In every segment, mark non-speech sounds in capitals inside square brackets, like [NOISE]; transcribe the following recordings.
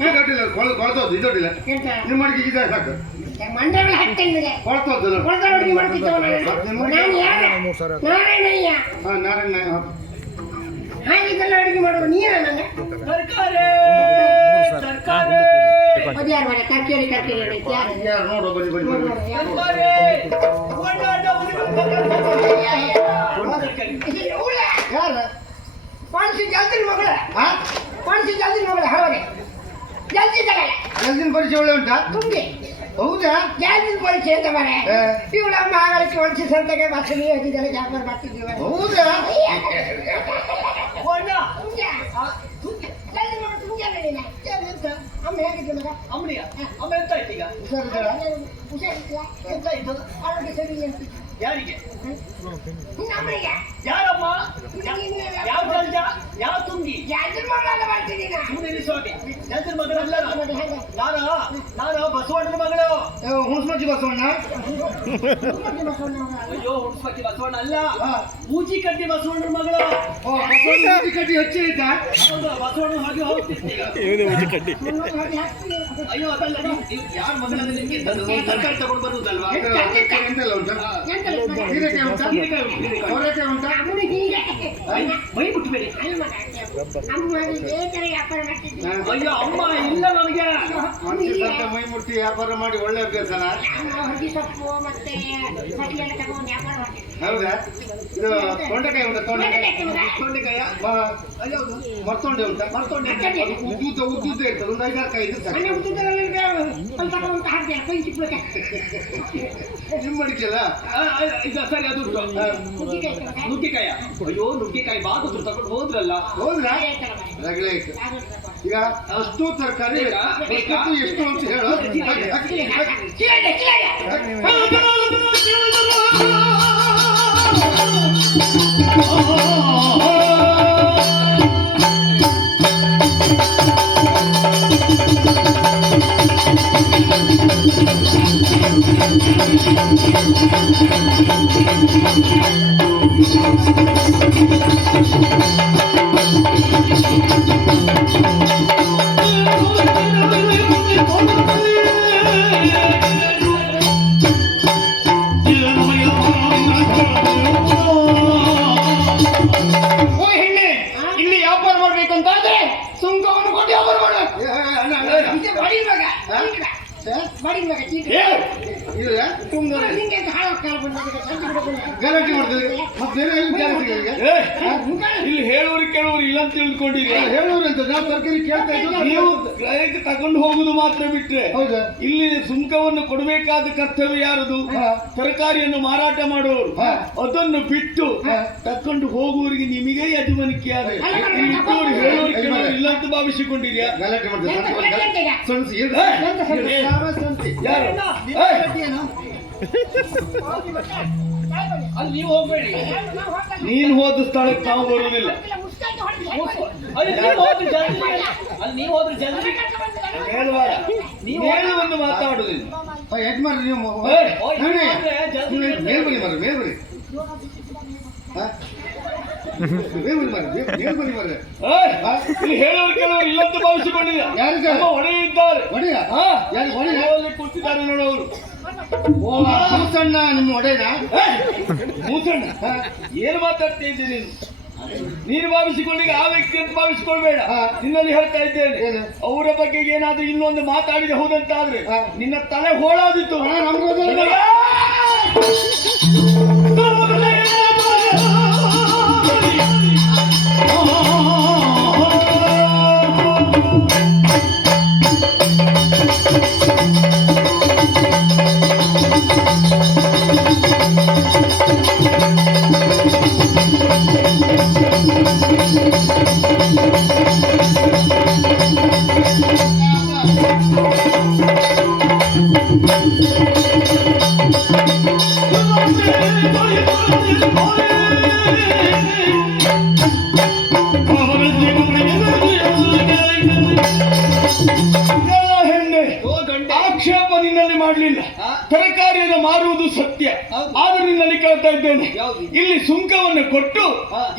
ಇದೊಡ್ಡಿಲ್ಲ ಕೊಳತೋದು ಇದೊಡ್ಡಿಲ್ಲ ಎಂತ ನಿಮ್ಮ ಮಡಿಗೆ ಇದೆ ಸಾಕು ಮಂಡ್ರಗಳು ಹತ್ತಿಂದಿದೆ ಕೊಳತೋದು ಕೊಡ್ತಾ ಹುಡುಗಿ ಮಾಡ್ತಿದ್ದವ ನಾನು ಯಾರ ನಾರಾಯಣಯ್ಯ ಹಾಂ ನಾರಾಯಣ ಹಾಗಿದ್ದೆಲ್ಲ ಅಡುಗೆ ಮಾಡೋದು ನೀನ ನಂಗೆ ಅದು ಯಾರು ಮನೆ ಕರ್ಕೇರಿ ಕರ್ಕೇರಿ ಹೇಳಿದ್ದು ಯಾರು ಯಾರು ನೋಡು ಬನ್ನಿ ಬನ್ನಿ ನೋಡು, ಬನ್ನಿ ನೋಡು, ಯಾರು? ಪಾಣಿಸಿ ಜಲ್ದಿ ಮಗಳ ಹಾ ಜಲ್ದಿ ಮಗಳ ಹರವನೆ ಜಲ್ದಿ ತಗಲ್ಲ ಎಲ್ದಿನ ಪರಿಚಯ ಒಳ್ಳೆ ಉಂಟಾ? ತುಂಬಿ. ಹೌದಾ? ಜಲ್ದಿ ಪರಿಚಯ ಅಂತ ಮನೆ ಏ. ಅಮ್ಮ ಮಹಾಗಳಿಗೆ ಒಂದ್ಸಿ ಸಂತೆಗೆ ಬಸ್ಸಲ್ಲಿ ಹೋಗಿದ್ದಾರೆ ಜಾಫರ್ ಬರ್ತಿದ್ದೀವಿ ಹೌದಾ? ಜಲ್ದಿ ಮಾಡು, ತುಂಬ್ಯಾ ನಡೀನ. ಜಲ್ದಿ ಅಂತ. ಅಮ್ಮ ಹೇಗಿದ್ಲು ಮಗ? ಹುಷಾರಿದ್ದಾರಾ ಹುಷಾರಿದ್ಯಾ? ಆರೋಗ್ಯ ಸರಿ ಇಲ್ಲ. ಯಾರಿಗೆ? ನಿನ್ನ ಅಮ್ಮನಿಗೆ? ಯಾರಮ್ಮ ಜಲ್ಜ ಯಾವ ತುಂಗಿ ಜಲ್ದಿ ಮಗಳನ್ನ ಮಾಡ್ತಿದ್ದೀನ. ಸುಮ್ಮನೆ ಸ್ವಾಮಿ ಜಲ್ಜನ ಮಗಳಲ್ಲ ನಾನು. ನೋಡಿ ಹೇಗೆ? ನಾನು ನಾನು ಬಸವಣ್ಣನ ಮಗಳು. ಹುಣಸ್ಮಜ್ಜಿ ಬಸವಣ್ಣ. ಅಯ್ಯೋ ಬಸವಣ್ಣ ಅಲ್ಲ. ಊಜಿ ಮೂಜಿ ಕಡ್ಡಿ ಬಸವಣ್ಣನ ಮಗಳು. ಓ ಬಸವಣ್ಣ ಕಡ್ಡಿ ಹೆಚ್ಚಿ ಇದ್ದ ಬಸವಣ್ಣ ಹಾಗೆ ಹೋಗ್ತಿರ್ತೀವಿ ಹಾಕ್ತೀನಿ. ಅಯ್ಯೋ ಅದಲ್ಲ ಯಾರ ಮಗಳನ್ನ ನಿಮ್ಗೆ ತರಕಾರಿ ತಗೊಂಡು ಬರುವುದಲ್ವಾ ಎಂತೆಲ್ಲ ಉಂಟಾ? ಹೀರೆಕಾಯಿ ಉಂಟಾ. ಅವರೆಕಾಯಿ ಉಂಟಾ. ಮೈ ಮುಟ್ಟಬೇಡಿ ಅಯ್ಯೋ ಅಮ್ಮ ಇಲ್ಲ ನನಗೆ. ಮೈ ಮುಟ್ಟಿ ವ್ಯಾಪಾರ ಮಾಡಿ ಒಳ್ಳೆ ಅಭ್ಯಾಸನ ಹೌದಾ? ಇದು ತೊಂಡೆಕಾಯಿ ಉಂಟಾ ತೊಂಡೆಕಾಯಿ? ತೊಂಡೆಕಾಯಿ. ಮರ್ತೊಂಡೆ ಉಂಟಾ? ಮರ್ತೊಂಡೆ ಉದ್ದುದ್ದ ಉದ್ದುದ್ದ ಇರ್ತದೆ ಒಂದು ಐದಾರು ಕಾಯಿ ಇದ್ರೆ ಮಡಿಕೆಲ್ಲ ಆ, ಸರಿ ಅದು ನುಗ್ಗೆಕಾಯಿ. ಅಯ್ಯೋ ನುಗ್ಗೆಕಾಯಿ ಬಾಗುದ್ರು ತಗೊಂಡು ಹೋದ್ರಲ್ಲ. ಹೋದ್ರೆ? ರಗಳೆ. ಈಗ ಅಷ್ಟು ತರಕಾರಿ ಎಷ್ಟು ಅಂತ ಹೇಳು. ಗಲಾಟೆ ಮಾಡ್ತೀವಿ. ಮತ್ತೆ ಬೇರೆ ಎಲ್ಲಿ ಗಲಾಟೆ ಈಗ ಇಲ್ಲಿ ಹೇಳೋರು ಕೇಳೋರು ಇಲ್ಲ ಅಂತ ತಿಳ್ಕೊಂಡಿಲ್ಲ ಹೇಳೋರು ಅಂತ ನಾವು ತರಕಾರಿ ಕೇಳ್ತಾ ಇದ್ದೀವಿ ನೀವು ಗ್ರಾಹಕ ತಗೊಂಡು ಹೋಗುದು ಮಾತ್ರ ಬಿಟ್ರೆ ಹೌದಾ. ಇಲ್ಲಿ ಸುಂಕವನ್ನು ಕೊಡಬೇಕಾದ ಕರ್ತವ್ಯ ಯಾರದು. ತರಕಾರಿಯನ್ನು ಮಾರಾಟ ಮಾಡುವವರು. ಅದನ್ನು ಬಿಟ್ಟು. ತಕೊಂಡು ಹೋಗುವವರಿಗೆ ನಿಮಗೆ ಯಜಮಾನಿಕೆ ಆದ್ರೆ ಇಟ್ಟವರು ಅಲ್ಲ, ಕೇಳುವರು ಇಲ್ಲ ಅಂತ ಭಾವಿಸಿಕೊಂಡಿದ್ಯಾ ಗಲಾಟೆ ಯಾರು? ಅಲ್ಲಿ ನೀವು ಹೋಗ್ಬೇಡಿ ನೀನ್ ಹೋದ ಸ್ಥಳಕ್ಕೆ ನಾವು ಬರುವುದಿಲ್ಲ. ಅಲ್ಲಿ ನೀವು ಹೋದ್ರೆ ಜಲ್ದಿ ಅಲ್ಲಿ ನೀವು ಹೋದ್ರೆ ಜಲ್ದಿ ಹೇಳುವಾಗ ಹೇಳಿ ಒಂದು ಮಾತಾಡುದಿಲ್ಲ ನೀವು ಮರ ಇಲ್ಲಿ. ಹೇಳುವರು ಕೆಲವರು ಭಾವಿಸಿಕೊಂಡಿದ್ದಾರೆ ಒಡೆಯ ಇದ್ದಾರೆ? ಒಡೆಯ? ಕೂತಿದ್ದಾರೆ ನೋಡೋರು ಓ ಸಣ್ಣ ನಿಮ್ಮ ಒಡೆಯ ಮೂಸಣ್ಣ ಏನು ಮಾತಾಡ್ತಾ ಇದ್ದೆ ನೀನು? ನೀನು ಭಾವಿಸಿಕೊಂಡೀಗ ಆ ವ್ಯಕ್ತಿ ಅಂತ ಭಾವಿಸಿಕೊಳ್ಬೇಡ. ನಿನ್ನಲ್ಲಿ ಹೇಳ್ತಾ ಇದ್ದೇನೆ. ಅವರ ಬಗ್ಗೆ ಏನಾದ್ರೂ ಇನ್ನೊಂದು ಮಾತಾಡಿದೆ ಹೌದಂತಾದ್ರೆ. ನಿನ್ನ ತಲೆ ಹೋಳಾದಿತ್ತು. ಮಾಡಲಿಲ್ಲ. ಹಾ? ತರಕಾರಿಯನ್ನು ಮಾರುವುದು ಸತ್ಯ. ಆದ್ರೂ ನಿನ್ನಲ್ಲಿ ಕೇಳ್ತಾ ಇದ್ದೇನೆ? ಇಲ್ಲಿ ಸುಂಕವನ್ನು ಕೊಟ್ಟು.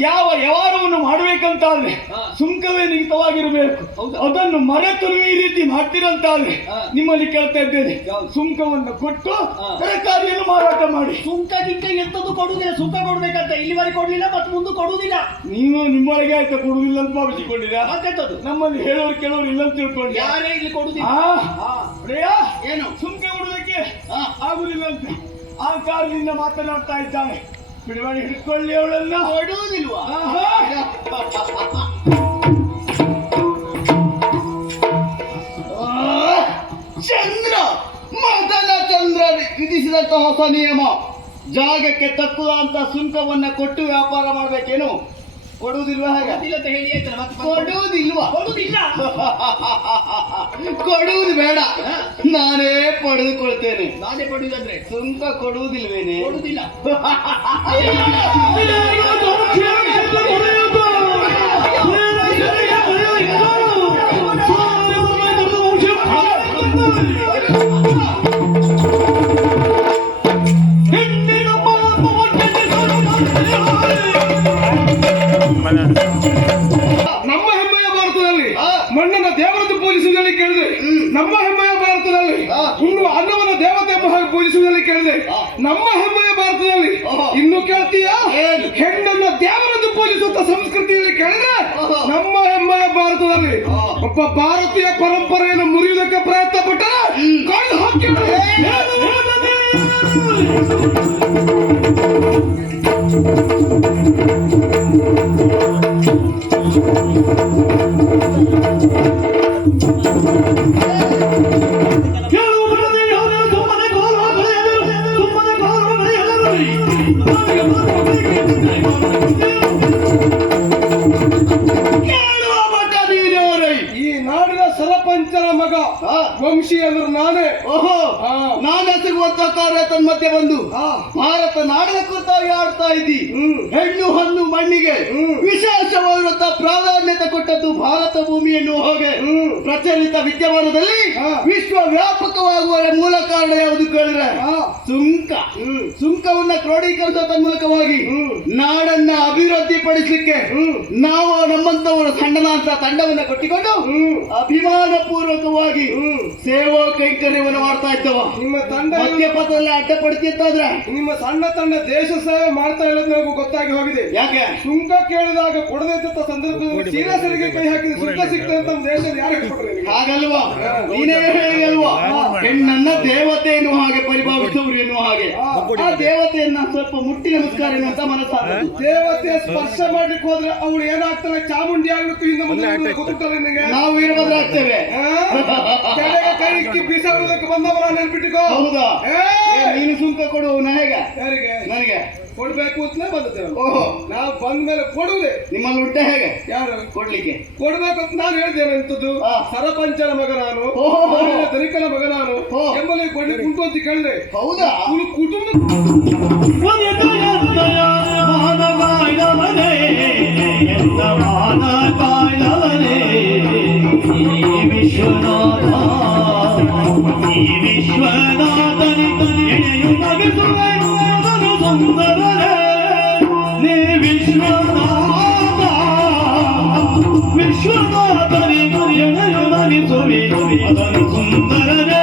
ಯಾವ ವ್ಯವಹಾರವನ್ನು ಮಾಡಬೇಕಂತಾದ್ರೆ ಆದ್ರೆ ಸುಂಕವೇ ನಿಂತವಾಗಿರಬೇಕು? ಅದನ್ನು ಮರೆತು ನೀವು ಈ ರೀತಿ ಮಾಡ್ತೀರಂತಾದ್ರೆ ಆದ್ರೆ ನಿಮ್ಮಲ್ಲಿ ಕೇಳ್ತಾ ಇದ್ದೇನೆ? ಸುಂಕವನ್ನು ಕೊಟ್ಟು. ತರಕಾರಿಯನ್ನು ಮಾರಾಟ ಮಾಡಿ. ಸುಂಕ ಗಿಂಕ ಎಂತದ್ದು ಕೊಡುದಿಲ್ಲ ಸುಂಕ ಕೊಡಬೇಕಂತ ಇಲ್ಲಿವರೆಗೆ ಕೊಡಲಿಲ್ಲ ಮತ್ತೆ ಮುಂದೆ ಕೊಡುವುದಿಲ್ಲ. ನೀನು ನಿಮ್ಮೊಳಗೆ ಆಯ್ತಾ ಕೊಡುವುದಿಲ್ಲ ಅಂತ ಭಾವಿಸಿಕೊಂಡಿರಾ ನಮ್ಮಲ್ಲಿ ಹೇಳೋರು ಕೆಲವರು ಇಲ್ಲ ಅಂತ ತಿಳ್ಕೊಂಡು ಯಾರೇ ಇಲ್ಲಿ ಕೊಡುದಿಲ್ಲ ಆ, ಹಾ. ಒಡೆಯ, ಏನು ಸುಂಕ ಹುಡುಗಕ್ಕೆ. ಆಗುದಿಲ್ಲ ಅಂತ. ಆ ಕಾರಣದಿಂದ ಮಾತನಾಡ್ತಾ ಇದ್ದಾನೆ. ಬಿಡುಗಡೆ ಹಿಡ್ಕೊಳ್ಳಿ ಅವಳನ್ನ. ಹೊಡುವುದಿಲ್ವಾ. ಚಂದ್ರ ಮದನ ಚಂದ್ರ ವಿಧಿಸಿದಂತ ಹೊಸ ನಿಯಮ. ಜಾಗಕ್ಕೆ ತಕ್ಕುವಂತ ಸುಂಕವನ್ನ ಕೊಟ್ಟು ವ್ಯಾಪಾರ ಮಾಡ್ಬೇಕೇನು? ಕೊಡುವುದಿಲ್ವಾ ಹೇಗೆ? ಕೊಡುವುದಿಲ್ವಾ ಕೊಡುದಿಲ್ಲ ಕೊಡುವುದು ಬೇಡ. ನಾನೇ ಪಡೆದುಕೊಳ್ತೇನೆ. ನಾನೇ ಪಡೆಯುವುದಂದ್ರೆ? ಸುಂಕ ಕೊಡುವುದಿಲ್ವೇನೆ ಕೊಡುವುದಿಲ್ಲ. [LAUGHS] ದೇವರನ್ನು ಪೂಜಿಸುವಂತ ಸಂಸ್ಕೃತಿಯಲ್ಲಿ ಕೇಳಿದ್ರೆ. ನಮ್ಮ ಹೆಮ್ಮೆಯ ಭಾರತದಲ್ಲಿ. ಒಬ್ಬ ಭಾರತೀಯ ಪರಂಪರೆಯನ್ನು ಮುರಿಯುವುದಕ್ಕೆ ಪ್ರಯತ್ನ ಪಟ್ಟರೆ ಕಣ್ಣು ಹಾಕಿ ಅಂದ್ರೆ ನಾನೇ ಓಹೋ. ನಾನು ಕಾರ್ಯ ಕಾರ್ಯ ತನ್ಮಧ್ಯೆ ಬಂದು ಆ. ಭಾರತ ನಾಡಿನ ಕುರಿತಾಗಿ ಆಡ್ತಾ ಇದ್ದಿ. ಹೆಣ್ಣು ಹಣ್ಣು ಮಣ್ಣಿಗೆ. ವಿಶೇಷವಾಗಿರುವಂತ ಪ್ರಾಧಾನ್ಯತೆ ಕೊಟ್ಟದ್ದು ಭಾರತ ಭೂಮಿಯನ್ನು ಹೋಗೆ. ಪ್ರಚಲಿತ ವಿದ್ಯಮಾನದಲ್ಲಿ. ವಿಶ್ವ ವ್ಯಾಪಕವಾಗುವ ಮೂಲ ಕಾರಣ ಯಾವುದು ಕೇಳಿದ್ರೆ. ಸುಂಕ. ಸುಂಕವನ್ನ ಕ್ರೋಢೀಕರಿಸುವ ಮೂಲಕವಾಗಿ. ನಾಡನ್ನ ಅಭಿವೃದ್ಧಿ ಪಡಿಸಲಿಕ್ಕೆ. ನಾವು ನಮ್ಮಂತವರ ಸಣ್ಣನಾಂತ ತಂಡವನ್ನ ಕೊಟ್ಟಿಕೊಂಡು. ಅಭಿಮಾನ ಪೂರ್ವಕವಾಗಿ. ಸೇವಾ ಕೈಂಕರ್ಯವನ್ನು ಮಾಡ್ತಾ ಇದ್ದವ. ನಿಮ್ಮ ತಂಡ ಪದಲ್ಲಿ ಅಡ್ಡ ಪಡ್ತಿತ್ತಾದ್ರೆ ನಿಮ್ಮ ಸಣ್ಣ ತಂಡ ದೇಶ ಸೇವೆ ಮಾಡ್ತಾ ಇರೋದು ನನಗೂ ಗೊತ್ತಾಗಿ ಹೋಗಿದೆ. ಯಾಕೆ? ಸುಂಕ ಕೇಳಿದಾಗ ಕೊಡದೇ ಇದ್ದಂತ ಸಂದರ್ಭದಲ್ಲಿ ಸೀರಿಯಸರಿಗೆ ಕೈ ಹಾಕಿದ್ರೆ ಸುಂಕ ಸಿಗ್ತದೆ ಅಂತ ನಮ್ಮ ದೇಶದಲ್ಲಿ ಯಾರು? ಹಾಗಲ್ವಾ? ನೀನೇ ಹೇಳಲ್ವಾ ಹೆಣ್ಣನ್ನ ದೇವತೆ ಎನ್ನುವ ಹಾಗೆ ಪರಿಭಾವಿಸುವರು ಎನ್ನುವ ಹಾಗೆ. ಆ ದೇವತೆಯನ್ನ ಸ್ವಲ್ಪ ಮುಟ್ಟಿ ನಮಸ್ಕಾರ ಅಂತ ಮನಸ್ಸಾಗ ದೇವತೆ ಸ್ಪರ್ಶ ಮಾಡ್ಲಿಕ್ಕೆ ಹೋದ್ರೆ ಅವಳು ಏನಾಗ್ತಾರೆ ಚಾಮುಂಡಿ ಆಗ್ಬೇಕು ಹಿಂದೆ ಮುಂದೆ ನಾವು ವೀರಭದ್ರಾಗ್ತೇವೆ ಆ? ಕೆಳಗೆ ಕೈ ಇಕ್ಕಿ ಬೀಸಾಡುವುದಕ್ಕೆ ಬಂದವರ ನೆನ್ಪಿಟ್ಟಿಕೋ ಹೌದಾ? ಏ! ನೀನು ಸುಂಕ ಕೊಡು ನನಗೆ. ಯಾರಿಗೆ? ನನಗೆ. ಕೊಡ್ಬೇಕು ಅಂತಲೇ ಬಂದಿದ್ದೇವೆ ಓಹೋ. ನಾವು ಬಂದ ಮೇಲೆ ಕೊಡುವುದೇ. ನಿಮ್ಮಲ್ಲಿ ಉಂಟೆ ಹೇಗೆ? ಯಾರು? ಕೊಡ್ಲಿಕ್ಕೆ. ಕೊಡ್ಬೇಕು ಅಂತ ನಾನು ಹೇಳಿದ್ದೇನೆ ಅಂತದ್ದು ಆ. ಸರಪಂಚನ ಮಗ ನಾನು. ಓಹೋ. ಧನಿಕನ ಮಗ ನಾನು. ಓ. ಎಂಬಲ್ಲಿ ಕೊಡ್ಲಿಕ್ಕೆ ಉಂಟು ಅಂತ ಕೇಳಿದೆ ಹೌದಾ? ಕುಟುಂಬ ನಮಿಸುವೆ ಅದನ್ನು ಸುಂದರನೇ